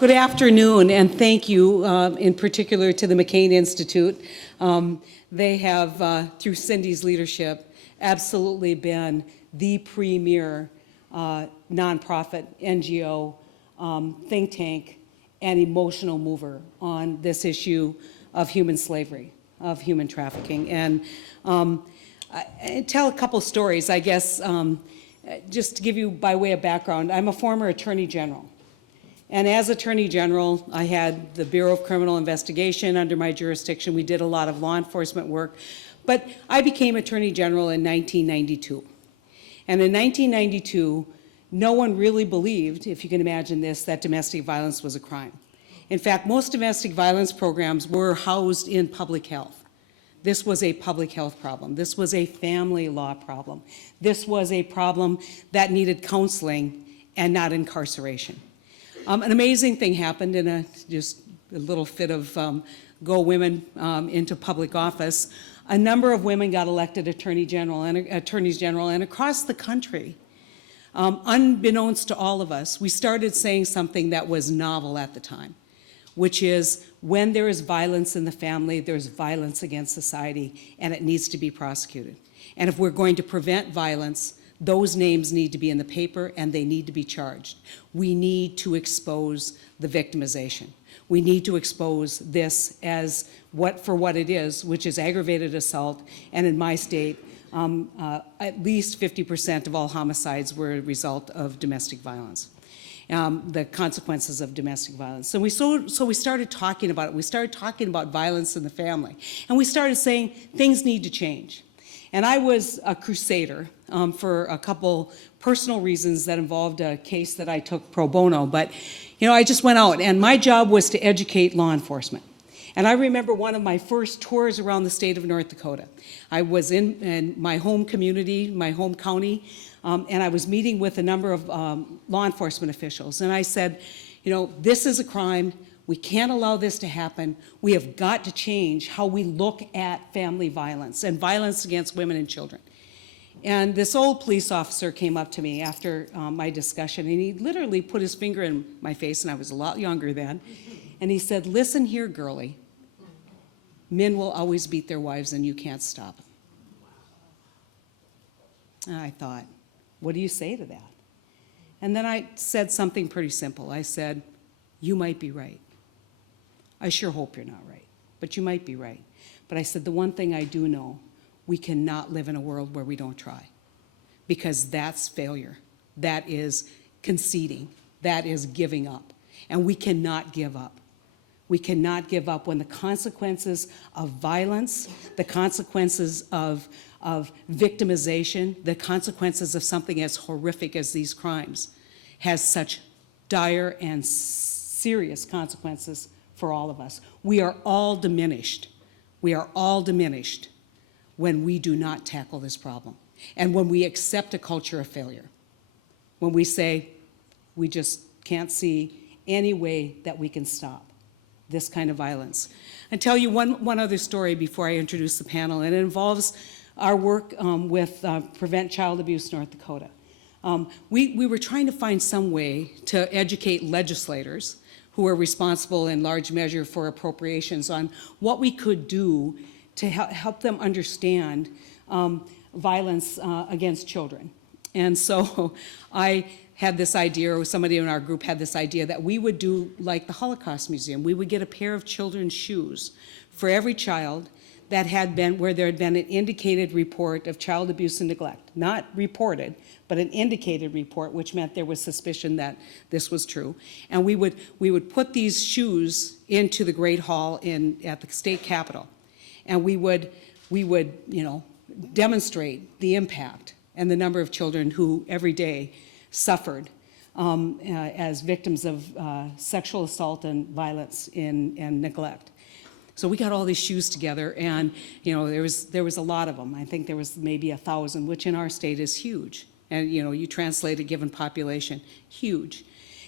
Good afternoon, and thank you in particular to the McCain Institute. They have, through Cindy's leadership, absolutely been the premier nonprofit, NGO, think tank, and emotional mover on this issue of human slavery, of human trafficking. And I tell a couple stories, I guess, just to give you by way of background. I'm a former Attorney General. And as Attorney General, I had the Bureau of Criminal Investigation under my jurisdiction. We did a lot of law enforcement work. But I became Attorney General in 1992. And in 1992, no one really believed, if you can imagine this, that domestic violence was a crime. In fact, most domestic violence programs were housed in public health. This was a public health problem. This was a family law problem. This was a problem that needed counseling and not incarceration. An amazing thing happened in just a little fit of go women into public office. A number of women got elected attorneys general, and across the country, unbeknownst to all of us, we started saying something that was novel at the time, which is when there is violence in the family, there's violence against society, and it needs to be prosecuted. And if we're going to prevent violence, those names need to be in the paper and they need to be charged. We need to expose the victimization. We need to expose this as for what it is, which is aggravated assault, and in my state, at least 50% of all homicides were a result of domestic violence. The consequences of domestic violence. So we started talking about it. We started talking about violence in the family. And we started saying things need to change. And I was a crusader for a couple personal reasons that involved a case that I took pro bono. But, I just went out, and my job was to educate law enforcement. And I remember one of my first tours around the state of North Dakota. I was in my home community, my home county, and I was meeting with a number of law enforcement officials. And I said, this is a crime. We can't allow this to happen. We have got to change how we look at family violence and violence against women and children. And this old police officer came up to me after my discussion, and he literally put his finger in my face, and I was a lot younger then, and he said, "Listen here, girlie, men will always beat their wives and you can't stop them." And I thought, what do you say to that? And then I said something pretty simple. I said, "You might be right. I sure hope you're not right, but you might be right." But I said, the one thing I do know, we cannot live in a world where we don't try, because that's failure. That is conceding. That is giving up. And we cannot give up. We cannot give up when the consequences of violence, the consequences of victimization, the consequences of something as horrific as these crimes has such dire and serious consequences for all of us. We are all diminished. We are all diminished when we do not tackle this problem. And when we accept a culture of failure. When we say, we just can't see any way that we can stop this kind of violence. I'll tell you one other story before I introduce the panel, and it involves our work with Prevent Child Abuse North Dakota. We were trying to find some way to educate legislators who are responsible in large measure for appropriations on what we could do to help them understand violence against children. And so I had this idea, or somebody in our group had this idea, that we would do like the Holocaust Museum. We would get a pair of children's shoes for every child that had been, where there had been an indicated report of child abuse and neglect. Not reported, but an indicated report, which meant there was suspicion that this was true. And we would put these shoes into the Great Hall at the state capitol. And we would demonstrate the impact and the number of children who every day suffered as victims of sexual assault and violence and neglect. So we got all these shoes together, and there was a lot of them. I think there was maybe 1,000, which in our state is huge. And you translate a given population, huge.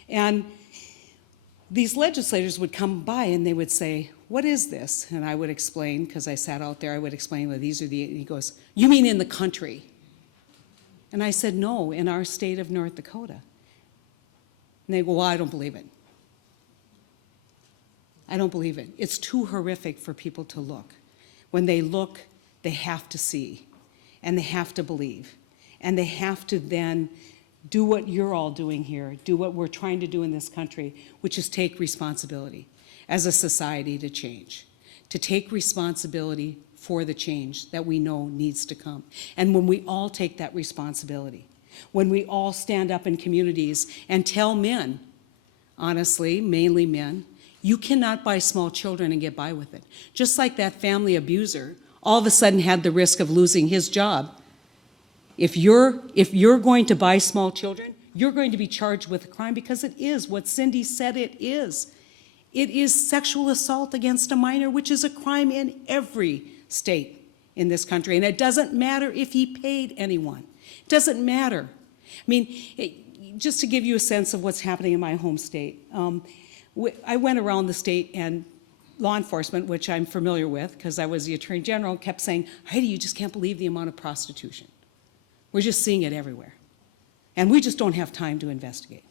And these legislators would come by and they would say, "What is this?" And I would explain, because I sat out there, I would explain, well, these are the, and he goes, "You mean in the country?" And I said, "No, in our state of North Dakota." And they go, "Well, I don't believe it." I don't believe it. It's too horrific for people to look. When they look, they have to see, and they have to believe, and they have to then do what you're all doing here, do what we're trying to do in this country, which is take responsibility as a society to change, to take responsibility for the change that we know needs to come. And when we all take that responsibility, when we all stand up in communities and tell men, honestly, mainly men, you cannot buy small children and get by with it. Just like that family abuser all of a sudden had the risk of losing his job. If you're going to buy small children, you're going to be charged with a crime, because it is what Cindy said it is. It is sexual assault against a minor, which is a crime in every state in this country. And it doesn't matter if he paid anyone. It doesn't matter. I mean, just to give you a sense of what's happening in my home state, I went around the state, and law enforcement, which I'm familiar with because I was the Attorney General, kept saying, Heidi, you just can't believe the amount of prostitution. We're just seeing it everywhere. And we just don't have time to investigate.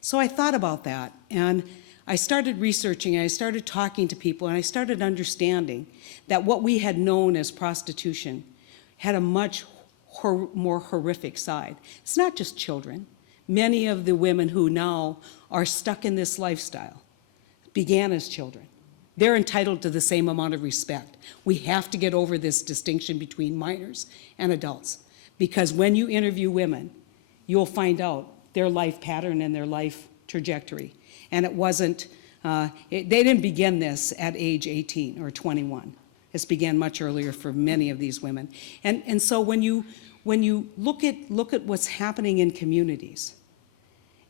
So I thought about that, and I started researching, and I started talking to people, and I started understanding that what we had known as prostitution had a much more horrific side. It's not just children. Many of the women who now are stuck in this lifestyle began as children. They're entitled to the same amount of respect. We have to get over this distinction between minors and adults, because when you interview women, you'll find out their life pattern and their life trajectory. And it wasn't, they didn't begin this at age 18 or 21. This began much earlier for many of these women. And so when you look at what's happening in communities,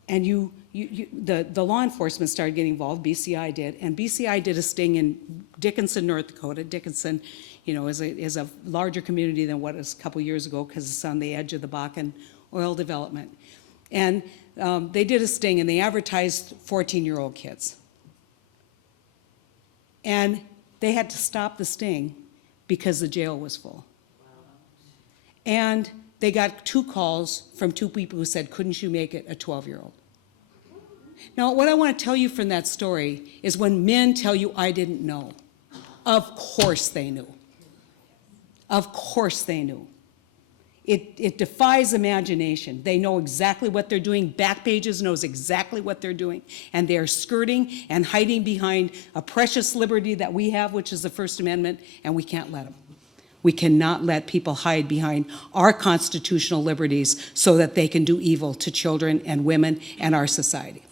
and the law enforcement started getting involved, BCI did, and BCI did a sting in Dickinson, North Dakota. Dickinson, is a larger community than what it was a couple years ago, because it's on the edge of the Bakken oil development. And they did a sting, and they advertised 14-year-old kids. And they had to stop the sting because the jail was full. And they got 2 calls from 2 people who said, couldn't you make it a 12-year-old? Now, what I want to tell you from that story is, when men tell you, I didn't know, of course they knew. Of course they knew. It defies imagination. They know exactly what they're doing. Backpages knows exactly what they're doing. And they're skirting and hiding behind a precious liberty that we have, which is the First Amendment, and we can't let them. We cannot let people hide behind our constitutional liberties so that they can do evil to children and women and our society.